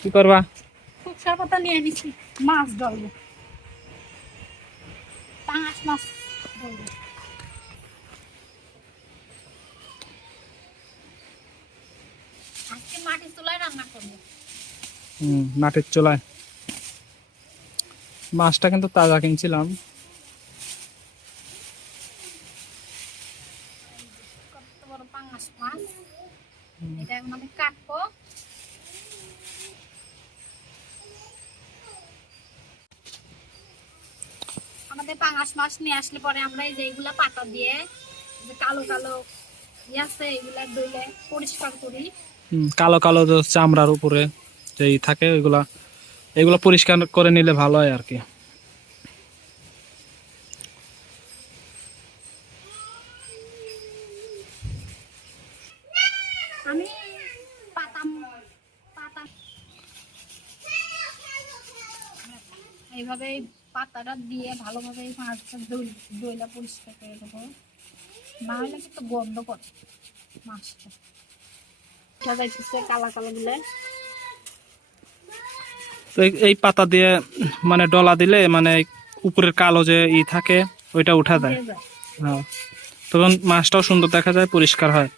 কি করবা? শুকসার পাতা নিয়ে নিছি, মাছ ধরবো, পাঙাশ মাছ ধরবো। আজকে মাটির চুলায় রান্না করবো। মাটির চুলায়। মাছটা কিন্তু তাজা কিনছিলাম। কত বড় পাঙাশ মাছ, এটা এখন আমি কাটবো। আমাদের পাঙাশ মাছ নিয়ে আসলে পরে আমরা এই যে এইগুলা পাতা দিয়ে যে কালো কালো আছে এগুলা ধুইলে পরিষ্কার করি। কালো কালো যে চামড়ার উপরে যেই থাকে ওইগুলা, এগুলো পরিষ্কার করে নিলে ভালো হয় আর কি। আমি পাতা পাতা এইভাবে পাতাটা দিয়ে ভালোভাবে মাছটা ধুইলা পরিষ্কার করে দেবো, না হলে কিন্তু গন্ধ করে মাছটা। যাইতেছে কালা কালো গুলো। তো এই পাতা দিয়ে মানে ডলা দিলে মানে উপরের কালো যে থাকে ওইটা উঠা যায়। হ্যাঁ, তখন মাছটাও সুন্দর দেখা যায়, পরিষ্কার হয়।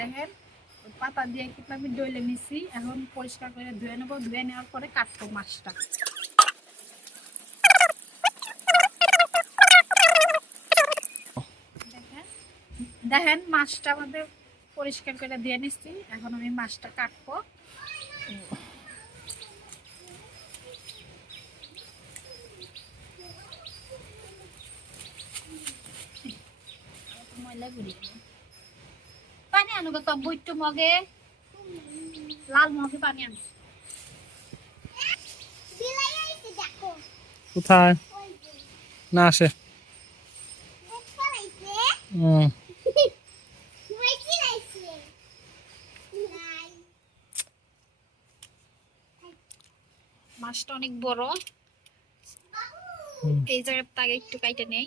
দেখেন পাতা দিয়ে কিন্তু আমি ডলে নিছি, এখন পরিষ্কার করে ধুয়ে নেবো। ধুয়ে নেওয়ার পরে কাটবো মাছটা। দেখেন মাছটা আমাদের পরিষ্কার করে দিয়ে নিচ্ছি, এখন আমি মাছটা কাটবো। পানি আনবো তো বইটু মগে, লাল মগে পানি আনবো। কোথায় না আসে? মাছটা অনেক বড়, এই জায়গাটা আগে একটু কাইটে নেই।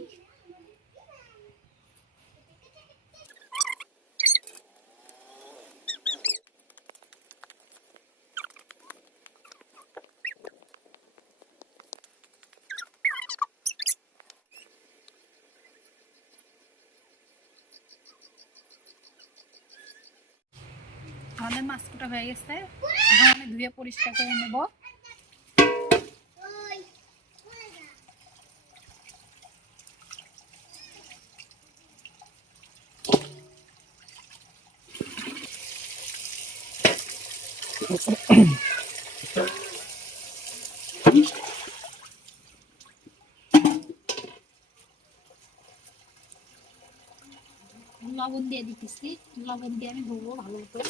আমাদের মাছ কুটা হয়ে গেছে, এখন আমি ধুয়ে পরিষ্কার করে নেব। লবণ দিয়ে দিতেছি, লবণ দিয়ে আমি ধুবো ভালো করে।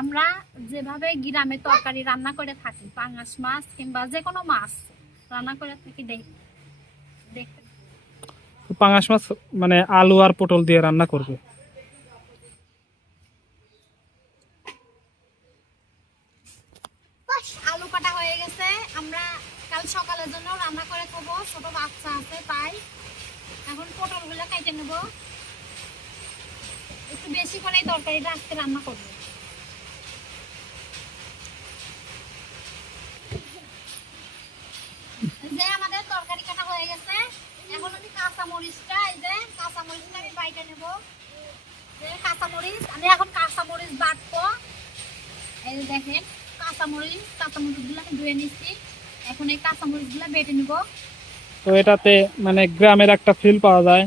আমরা যেভাবে গ্রামে তরকারি রান্না করে থাকি, পাঙাশ মাছ কিংবা যে কোনো মাছ রান্না করে থাকি, দেখতে পাঙাশ মাছ মানে আলু আর পটল দিয়ে রান্না করবে। আলু কাটা হয়ে গেছে, আমরা কাল সকালের জন্য রান্না করে খাবো, ছোট বাচ্চা আছে তাই। এখন পটল গুলো কাটে নেবো, একটু বেশি করে এই তরকারিটা আজকে রান্না করবো। যে আমাদের তরকারি কাটা হয়ে গেছে, এখন আমি কাঁচা মরিচটা, এই যে কাঁচা মরিচটা আমি বাইটে নেবো। যে কাঁচা মরিচ আমি এখন কাঁচা মরিচ বাটবো। এই যে দেখেন কাঁচা মরিচ গুলো আমি ধুয়ে নিচ্ছি, এখন এই কাঁচা মরিচ গুলো বেটে নিবো। তো এটাতে মানে গ্রামের একটা ফিল পাওয়া যায়।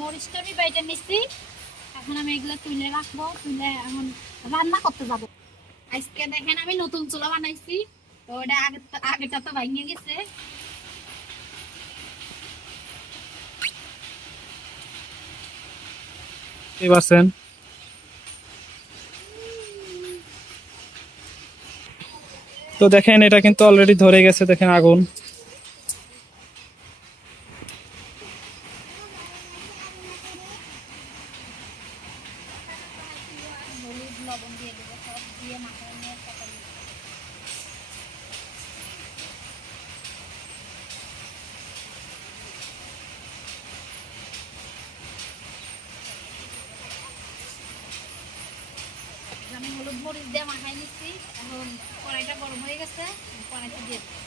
মরিচটা আমি বাইটে নিচ্ছি, এখন আমি এগুলো তুলে রাখবো, তুলে এখন রান্না করতে যাবো। আজকে দেখেন আমি নতুন চুলা বানাইছি, তো ওটা আগেটা তো ভেঙে গেছে। কি পারছেন? তো দেখেন এটা কিন্তু অলরেডি ধরে গেছে, দেখেন আগুন। হলুদ লবণ দিয়ে দেবো, সব দিয়ে মাথায় নিয়ে তরকারি। আমি হলুদ মরিচ দিয়ে মাখাই নিচ্ছি। এখন কড়াইটা গরম হয়ে গেছে, কড়াইতে দিয়ে দেবো।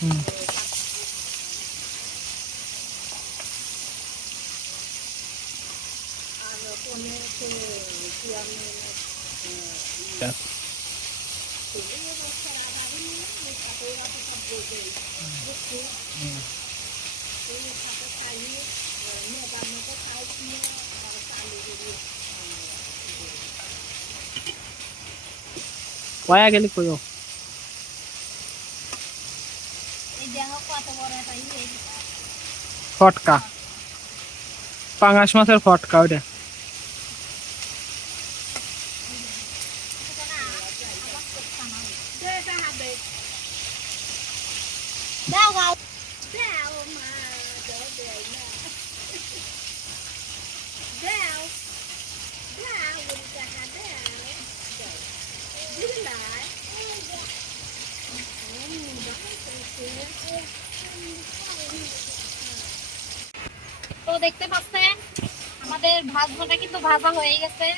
হুম। কয়া গেলি কইও। এই দেখো কত বড় একটা এই ফটকা, পাঙাশ মাছের ফটকা ওইটা। দাও দাও তো দেখতে পাচ্ছেন আমাদের ভাজনাটা কিন্তু ভাজা হয়ে গেছে।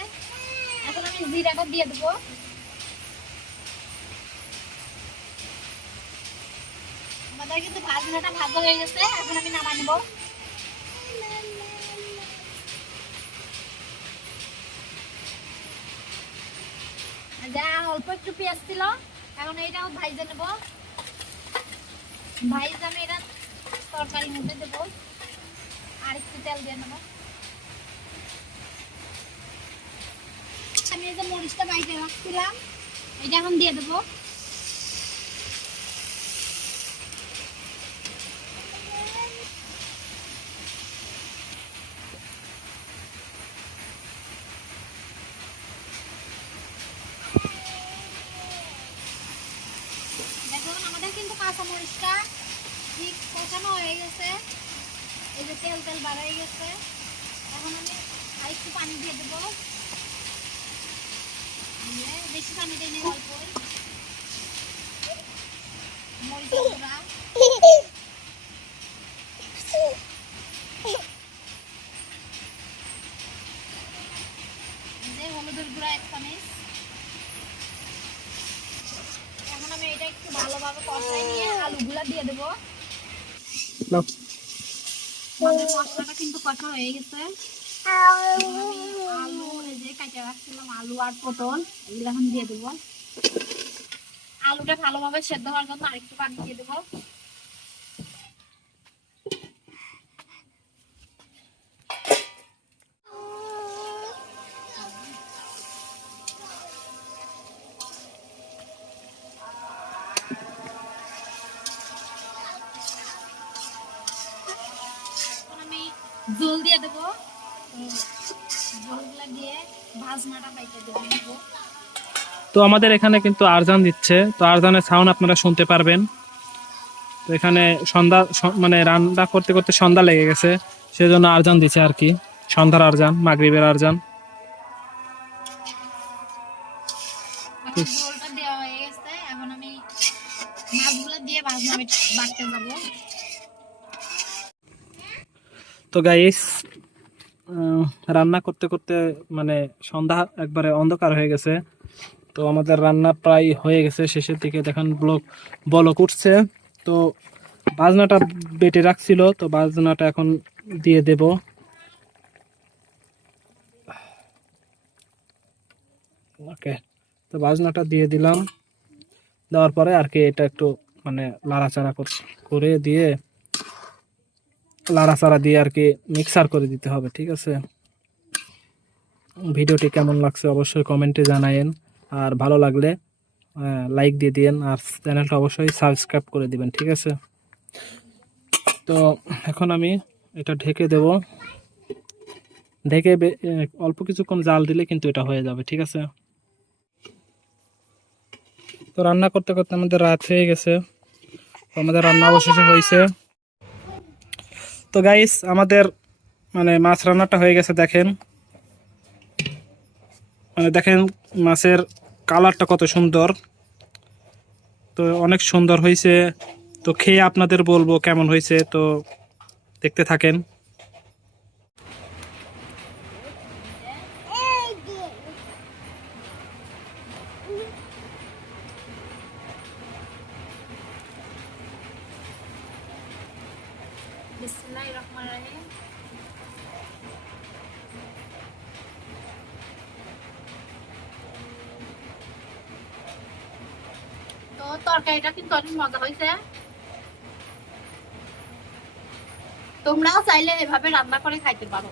এখন আমি জিরাটা দিয়ে দেবো। আমাদের কিন্তু ভাজনাটা ভাজা হয়ে গেছে, এখন আমি নামাই নেব। যা অল্প একটু পেঁয়াজ ছিল, এখন এইটাও ভাইজে নেব। ভাইজে আমি এটা তরকারির মধ্যে দেবো, আর একটু তেল দিয়ে নেব। আমি এই যে মরিচটা বাইটে রাখছিলাম, এটা এখন দিয়ে দেবো। দেখুন আমাদের কিন্তু কাঁচা মরিচটা ঠিক কষানো হয়ে গেছে, এই যে তেল তেল বার হয়ে গেছে। এখন আমি আর একটু পানি দিয়ে দেবো, বেশি পানি দিই অল্প। মরিচের গুঁড়া, হলুদের গুঁড়া 1 চামচ। এখন আমি এটা একটু ভালোভাবে কষাই নিয়ে আলুগুলা দিয়ে দেবো। আমাদের মশলাটা কিন্তু কষা হয়ে গেছে। এখন আমি আলু এই যে কাটে রাখছিলাম, আলু আর পটল এগুলো এখন দিয়ে দেবো। আলুটা ভালোভাবে সেদ্ধ হওয়ার জন্য আরেকটু পানি দিয়ে দেবো। আমি জল দিয়ে দেবো, জলগুলা দিয়ে ভাজনাটা পাইতে দেবো। তো আমাদের এখানে কিন্তু আরজান দিচ্ছে, তো আরজানের সাউন্ড আপনারা শুনতে পারবেন। তো এখানে সন্ধ্যা মানে রান্না করতে করতে সন্ধ্যা লেগে গেছে, সেজন্য আরজান দিচ্ছে আর কি, সন্ধ্যার আরজান, মাগরিবের আরজান। ঝোলটা দেওয়া হয়ে গেছে, এখন আমি মাছগুলো দিয়ে ভাজনা বাটতে যাবো। তো গাইস, রান্না করতে করতে মানে সন্ধ্যা একবারে অন্ধকার হয়ে গেছে। তো আমাদের রান্না প্রায় হয়ে গেছে, শেষের দিকে দেখেন বলক উঠছে। তো বাজনাটা বেটে রাখছিল, তো বাজনাটা এখন দিয়ে দেব। ওকে, তো বাজনাটা দিয়ে দিলাম। দেওয়ার পরে আর কি এটা একটু মানে লাড়াচাড়া করে দিয়ে লাড়াচাড়া দিয়ে আর কি মিক্সার করে দিতে হবে, ঠিক আছে। ভিডিওটি কেমন লাগছে অবশ্যই কমেন্টে জানায়েন, আর ভালো লাগলে লাইক দিয়ে দিয়েন, আর চ্যানেলটা অবশ্যই সাবস্ক্রাইব করে দিবেন, ঠিক আছে। তো এখন আমি এটা ঢেকে দেব। ঢেকে অল্প কিছুক্ষণ জাল দিলে কিন্তু এটা হয়ে যাবে, ঠিক আছে। তো রান্না করতে করতে আমাদের রাত হয়ে গেছে, তো আমাদের রান্না অবশেষে হয়েছে। তো গাইস আমাদের মানে মাছ রান্নাটা হয়ে গেছে, দেখেন মানে দেখেন মাছের কালারটা কত সুন্দর, তো অনেক সুন্দর হয়েছে। তো খেয়ে আপনাদের বলবো কেমন হয়েছে, তো দেখতে থাকেন। বিসমিল্লাহির রহমানির রহিম। তো তরকারিটা কিন্তু অনেক মজা হয়েছে। তোমরাও চাইলে এভাবে রান্না করে খাইতে পারো।